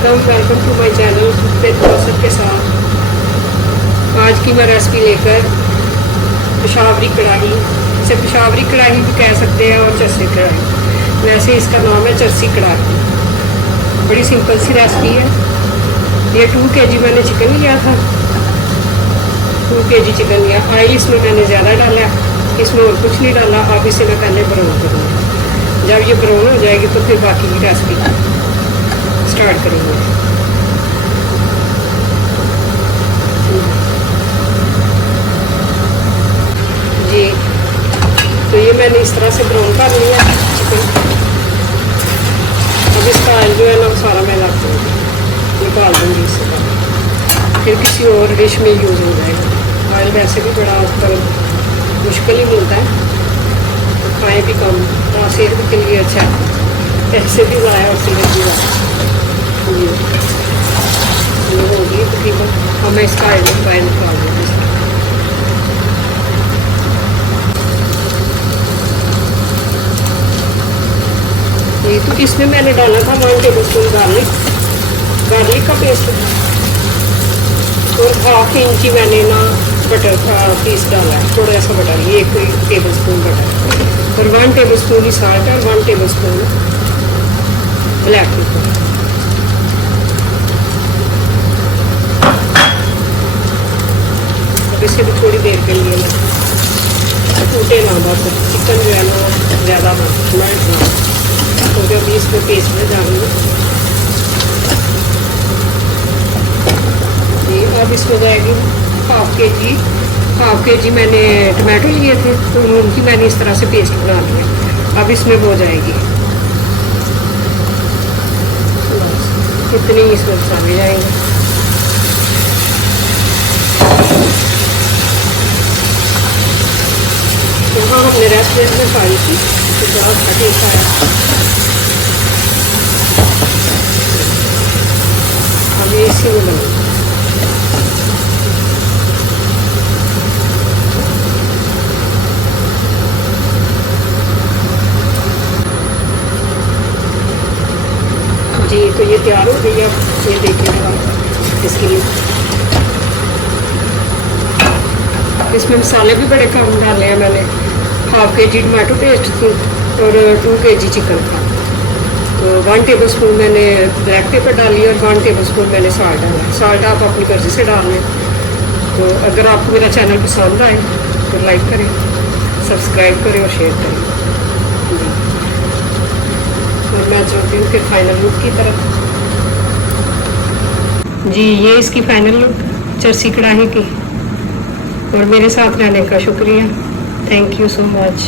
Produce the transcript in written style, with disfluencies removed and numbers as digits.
Welcome to my channel with Kausar के साथ। आज की मैं रेसिपी लेकर पेशावरी कढ़ाई, इसे पेशावरी कढ़ाई भी कह सकते हैं और चरसी कढ़ाई, वैसे इसका नाम है चरसी कढ़ाई। बड़ी सिंपल सी रेसिपी है। ये 2 kg मैंने चिकन लिया था, 2 kg चिकन लिया। ऑयल इसमें मैंने ज़्यादा डाला, इसमें और कुछ नहीं डाला। अब इसे मैं पहले ब्राउन करूँगी। जब ये ब्राउन हो जाएगी तो फिर बाकी की रेसिपी स्टार्ट करेंगे। जी, तो ये मैंने इस तरह से ब्राउन कर लिया चिकन। अब इसका ऑयल जो है ना सारा मैं निकाल दूँगी इससे, फिर किसी और डिश में यूज़ हो जाएगा। ऑयल वैसे भी बड़ा आजकल मुश्किल ही मिलता है, तो खाएँ भी कम, तो सेहत के लिए अच्छा है। पैसे भी लाया और सेहत भी लाया। ये होगी तकरीबन। अब मैं इसका ऑयल फ्राई निकाल दूँगी। तो इसमें मैंने डाला था 1 टेबलस्पून गार्लिक का पेस्ट और 1/2 इंची मैंने ना बटर का पीस डाला है, थोड़ा सा बटर, ये 1 टेबलस्पून बटर और 1 टेबलस्पून ही साल्ट और 1 टेबलस्पून ब्लैक पेपर। अब इसे भी थोड़ी देर के लिए टूटे ना, बस चिकन जो है ना ज़्यादा मेल्ट ना, तो जब इसको पेस्ट में डालूंगी। अब इसमें जाएगी 1/2 kg मैंने टमाटो लिए थे, तो उनकी मैंने इस तरह से पेस्ट बना लिया। अब इसमें वो जाएगी, इतने ही इसमें मसाले जाएंगे। यहाँ हमने रेस्टोरेंट में खाई थी, तो बड़ा अच्छा टेस्ट आया। हम ये इसी में बनाएंगे। जी, तो ये तैयार हो गई। अब ये देखिएगा इसके लिए इसमें मसाले भी बड़े कम डाले हैं मैंने। 1/2 kg टमाटो पेस्ट थी और 2 kg चिकन था, तो 1 टेबलस्पून मैंने ब्लैक पेपर डाली और 1 टेबलस्पून मैंने साल्ट डाला। साल्ट आप अपनी मर्जी से डाल लें। तो अगर आपको मेरा चैनल पसंद आए तो लाइक करें, सब्सक्राइब करें और शेयर करें। और मैं चलती हूँ फिर फाइनल लुक की तरफ। जी, ये इसकी फाइनल लुक चरसी कढ़ाई की। और मेरे साथ रहने का शुक्रिया। Thank you so much.